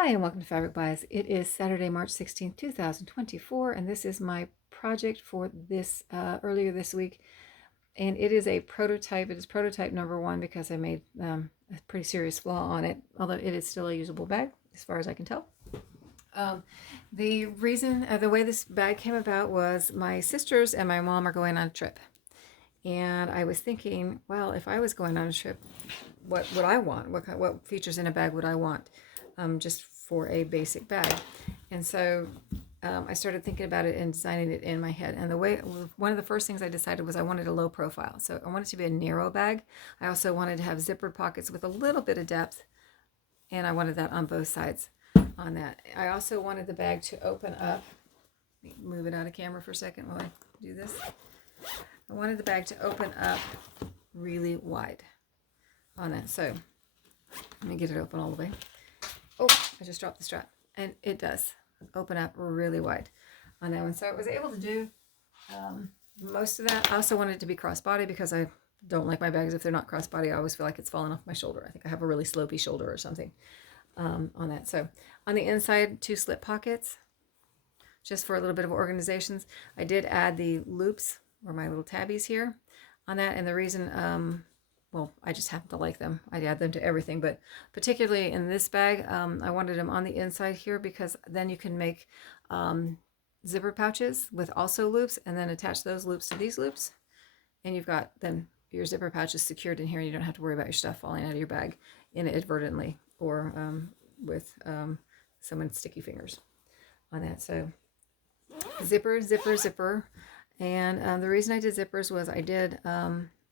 Hi, and welcome to Fabric Buys. It is Saturday, March 16th, 2024, and this is my project for this earlier this week. And it is a prototype. It is prototype number 1 because I made a pretty serious flaw on it, although it is still a usable bag as far as I can tell. The reason, the way this bag came about was my sisters and my mom are going on a trip. And I was thinking, well, if I was going on a trip, what would I want? What features in a bag would I want? Just for a basic bag. And so I started thinking about it and designing it in my head. And one of the first things I decided was I wanted a low profile. So I wanted it to be a narrow bag. I also wanted to have zippered pockets with a little bit of depth. And I wanted that on both sides on that. I also wanted the bag to open up. Let me move it out of camera for a second while I do this. I wanted the bag to open up really wide on that. So let me get it open all the way. Oh, I just dropped the strap. And it does open up really wide on that one. So I was able to do most of that. I also wanted it to be crossbody because I don't like my bags if they're not crossbody. I always feel like it's falling off my shoulder. I think I have a really slopey shoulder or something on that. So on the inside, 2 slip pockets, just for a little bit of organizations. I did add the loops or my little tabbies here on that. And the reason, well, I just happen to like them. I add them to everything, but particularly in this bag, I wanted them on the inside here because then you can make zipper pouches with also loops and then attach those loops to these loops. And you've got then your zipper pouch is secured in here and you don't have to worry about your stuff falling out of your bag inadvertently or with someone's sticky fingers on that. So zipper, zipper, zipper. And the reason I did zippers was I did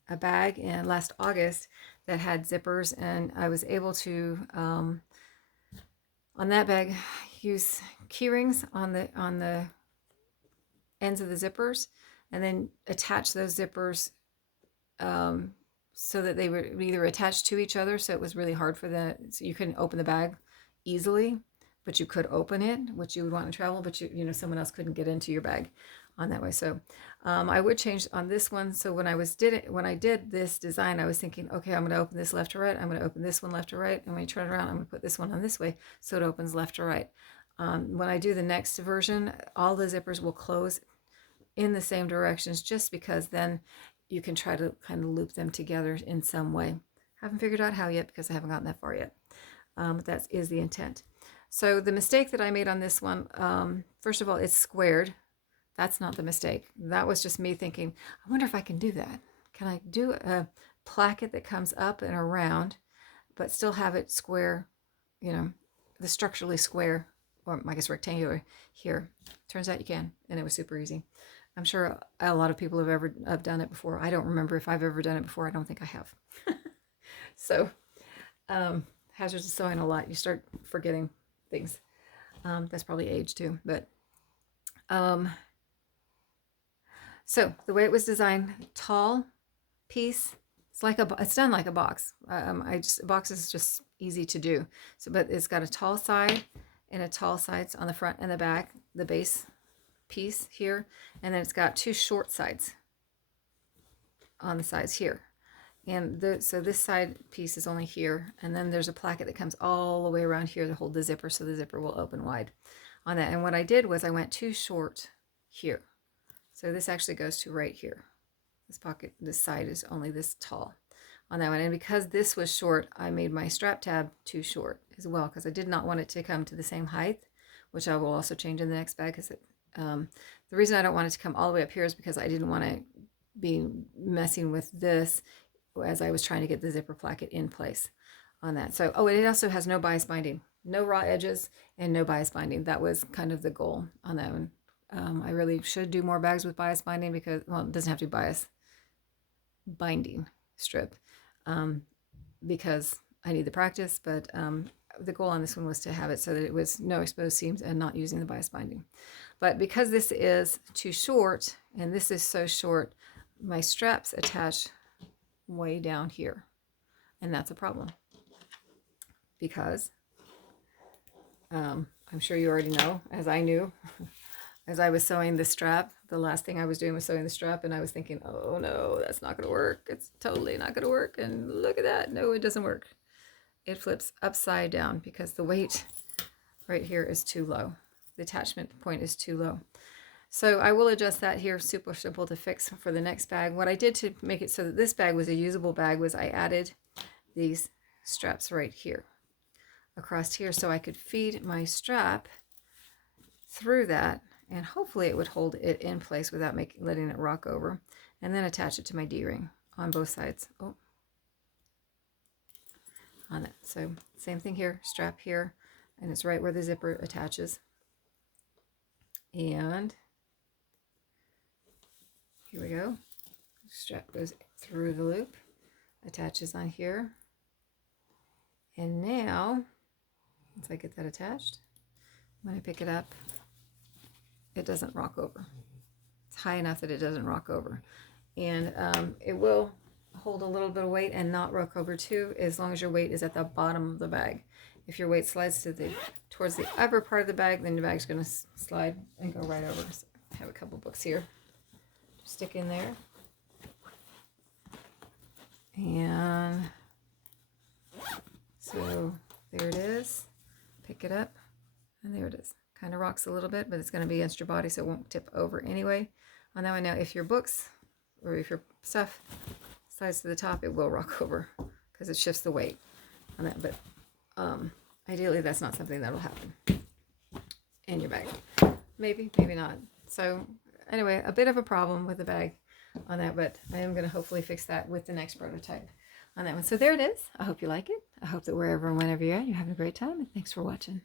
a bag in last August that had zippers, and I was able to on that bag use key rings on the ends of the zippers and then attach those zippers so that they were either attached to each other, so it was really hard so you couldn't open the bag easily, but you could open it, which you would want to travel, but someone else couldn't get into your bag on that way. So I would change on this one. So when I did this design, I was thinking, okay, I'm going to open this left to right. I'm going to open this one left to right. And when you turn it around, I'm going to put this one on this way so it opens left to right. When I do the next version, all the zippers will close in the same directions just because then you can try to kind of loop them together in some way. Haven't figured out how yet because I haven't gotten that far yet. But that is the intent. So the mistake that I made on this one, first of all, it's squared. That's not the mistake. That was just me thinking, I wonder if I can do that. Can I do a placket that comes up and around, but still have it square, the structurally square, or I guess rectangular here. Turns out you can, and it was super easy. I'm sure a lot of people have done it before. I don't remember if I've ever done it before. I don't think I have. So hazards of sewing a lot. You start forgetting things. That's probably age too, but so the way it was designed, tall piece. It's done like a box. A box is just easy to do. So, but it's got a tall side and a tall sides on the front and the back, the base piece here, and then it's got 2 short sides on the sides here. And so this side piece is only here, and then there's a placket that comes all the way around here to hold the zipper, so the zipper will open wide on that. And what I did was I went too short here. So this actually goes to right here. This pocket, this side is only this tall on that one. And because this was short, I made my strap tab too short as well because I did not want it to come to the same height, which I will also change in the next bag. Because the reason I don't want it to come all the way up here is because I didn't want to be messing with this as I was trying to get the zipper placket in place on that. So, it also has no bias binding, no raw edges and no bias binding. That was kind of the goal on that one. I really should do more bags with bias binding because, well, it doesn't have to be bias binding strip because I need the practice, but the goal on this one was to have it so that it was no exposed seams and not using the bias binding. But because this is too short and this is so short, my straps attach way down here, and that's a problem because I'm sure you already know, as I knew, as I was sewing the strap, the last thing I was doing was sewing the strap, and I was thinking, oh no, that's not going to work. It's totally not going to work. And look at that. No, it doesn't work. It flips upside down because the weight right here is too low. The attachment point is too low. So I will adjust that here. Super simple to fix for the next bag. What I did to make it so that this bag was a usable bag was I added these straps right here, across here, so I could feed my strap through that, and hopefully it would hold it in place without letting it rock over, and then attach it to my D-ring on both sides. Oh, on it. So same thing here, strap here, and it's right where the zipper attaches. And here we go. Strap goes through the loop, attaches on here. And now, once I get that attached, when I pick it up, it doesn't rock over. It's high enough that it doesn't rock over. And it will hold a little bit of weight and not rock over too, as long as your weight is at the bottom of the bag. If your weight slides towards the upper part of the bag, then your bag's going to slide and go right over. So I have a couple books here. Stick in there. And so there it is. Pick it up, and there it is. Kind of rocks a little bit, but it's going to be against your body, so it won't tip over anyway. On that one, now if your books or if your stuff slides to the top, it will rock over because it shifts the weight on that. But ideally, that's not something that'll happen in your bag. Maybe, maybe not. So anyway, a bit of a problem with the bag on that, but I am going to hopefully fix that with the next prototype on that one. So there it is. I hope you like it. I hope that wherever and whenever you're at, you're having a great time, and thanks for watching.